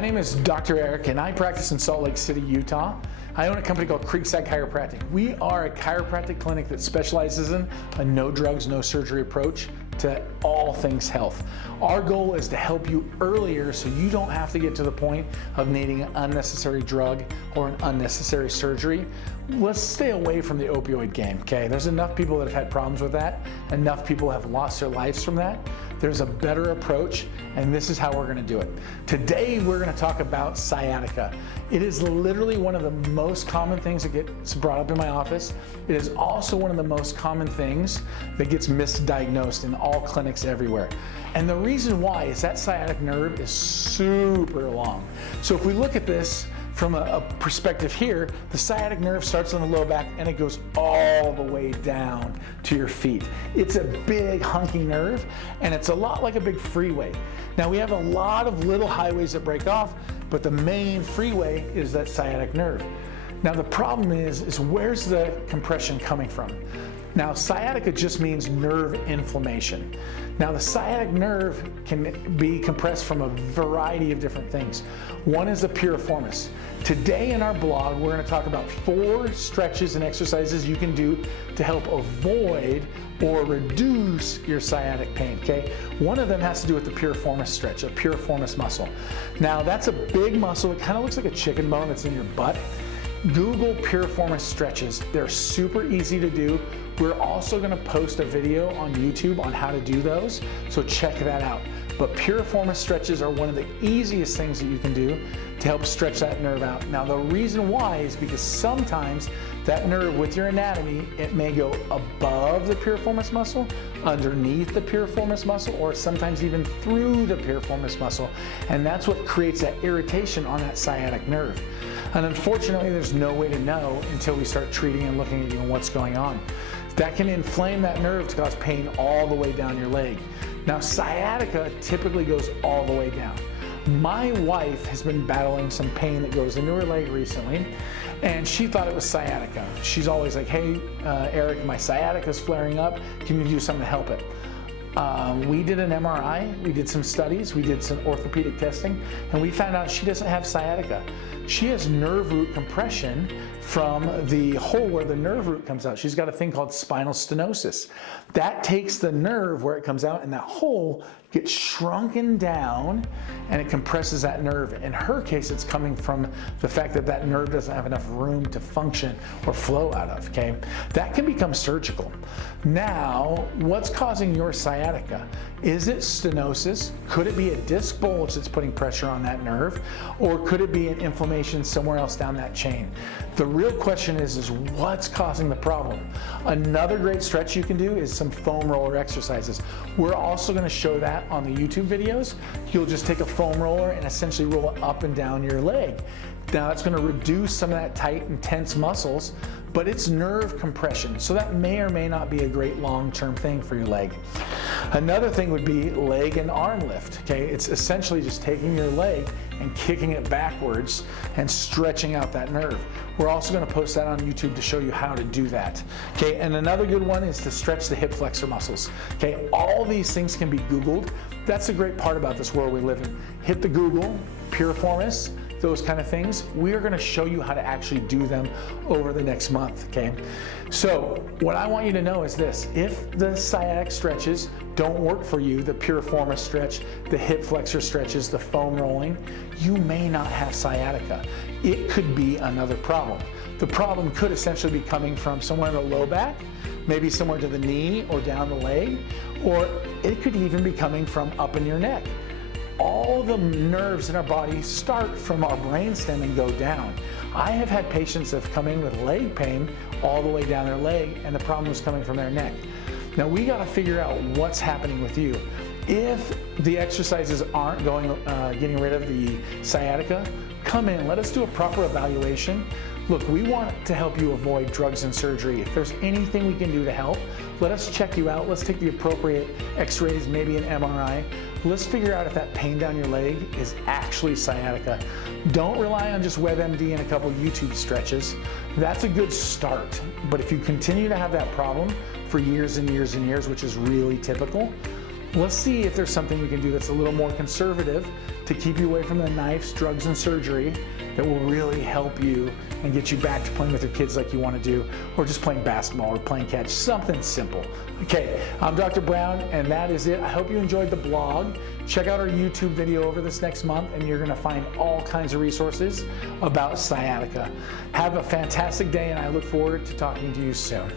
My name is Dr. Eric and I practice in Salt Lake City, Utah. I own a company called Creekside Chiropractic. We are a chiropractic clinic that specializes in a no drugs, no surgery approach to all things health. Our goal is to help you earlier so you don't have to get to the point of needing an unnecessary drug or an unnecessary surgery. Let's stay away from the opioid game, okay? There's enough people that have had problems with that. Enough people have lost their lives from that. There's a better approach, and this is how we're gonna do it. Today, we're gonna talk about sciatica. It is literally one of the most common things that gets brought up in my office. It is also one of the most common things that gets misdiagnosed in all clinics everywhere. And the reason why is that sciatic nerve is super long. So if we look at this from a perspective here, the sciatic nerve starts on the low back and it goes all the way down to your feet. It's a big hunky nerve and it's a lot like a big freeway. Now we have a lot of little highways that break off, but the main freeway is that sciatic nerve. Now the problem is where's the compression coming from? Now sciatica just means nerve inflammation. Now the sciatic nerve can be compressed from a variety of different things. One is the piriformis. Today in our blog, we're going to talk about 4 stretches and exercises you can do to help avoid or reduce your sciatic pain, okay? One of them has to do with the piriformis stretch, a piriformis muscle. Now that's a big muscle. It kind of looks like a chicken bone that's in your butt. Google piriformis stretches. They're super easy to do. We're also going to post a video on YouTube on how to do those, so check that out. But piriformis stretches are one of the easiest things that you can do to help stretch that nerve out. Now the reason why is because sometimes that nerve with your anatomy, it may go above the piriformis muscle, underneath the piriformis muscle, or sometimes even through the piriformis muscle. And that's what creates that irritation on that sciatic nerve. And unfortunately, there's no way to know until we start treating and looking at what's going on. That can inflame that nerve to cause pain all the way down your leg. Now, sciatica typically goes all the way down. My wife has been battling some pain that goes into her leg recently, and she thought it was sciatica. She's always like, hey, Eric, my sciatica's flaring up. Can you do something to help it? We did an MRI, we did some studies, we did some orthopedic testing, and we found out she doesn't have sciatica. She has nerve root compression from the hole where the nerve root comes out. She's got a thing called spinal stenosis. That takes the nerve where it comes out, and that hole gets shrunken down and it compresses that nerve. In her case, it's coming from the fact that that nerve doesn't have enough room to function or flow out of, okay? That can become surgical. Now, what's causing your sciatica? Is it stenosis? Could it be a disc bulge that's putting pressure on that nerve? Or could it be an inflammation somewhere else down that chain? The real question is what's causing the problem? Another great stretch you can do is some foam roller exercises. We're also going to show that on the YouTube videos. You'll just take a foam roller and essentially roll it up and down your leg. Now that's going to reduce some of that tight and tense muscles, but it's nerve compression. So that may or may not be a great long-term thing for your leg. Another thing would be leg and arm lift, okay? It's essentially just taking your leg and kicking it backwards and stretching out that nerve. We're also going to post that on YouTube to show you how to do that. Okay, and another good one is to stretch the hip flexor muscles. Okay, all these things can be Googled. That's the great part about this world we live in. Hit the Google, piriformis, those kind of things. We are going to show you how to actually do them over the next month, okay? So what I want you to know is this: if the sciatic stretches don't work for you, the piriformis stretch, the hip flexor stretches, the foam rolling, you may not have sciatica. It could be another problem. The problem could essentially be coming from somewhere in the low back, maybe somewhere to the knee or down the leg, or it could even be coming from up in your neck. All the nerves in our body start from our brainstem and go down. I have had patients that have come in with leg pain all the way down their leg, and the problem was coming from their neck. Now we got to figure out what's happening with you. If the exercises aren't getting rid of the sciatica, come in, let us do a proper evaluation. Look, we want to help you avoid drugs and surgery. If there's anything we can do to help, let us check you out. Let's take the appropriate x-rays, maybe an MRI. Let's figure out if that pain down your leg is actually sciatica. Don't rely on just WebMD and a couple YouTube stretches. That's a good start. But if you continue to have that problem for years and years and years, which is really typical, Let's see if there's something we can do that's a little more conservative to keep you away from the knives, drugs, and surgery that will really help you and get you back to playing with your kids like you want to do, or just playing basketball or playing catch, something simple. Okay, I'm Dr. Brown, and that is it. I hope you enjoyed the blog. Check out our YouTube video over this next month, and you're going to find all kinds of resources about sciatica. Have a fantastic day, and I look forward to talking to you soon.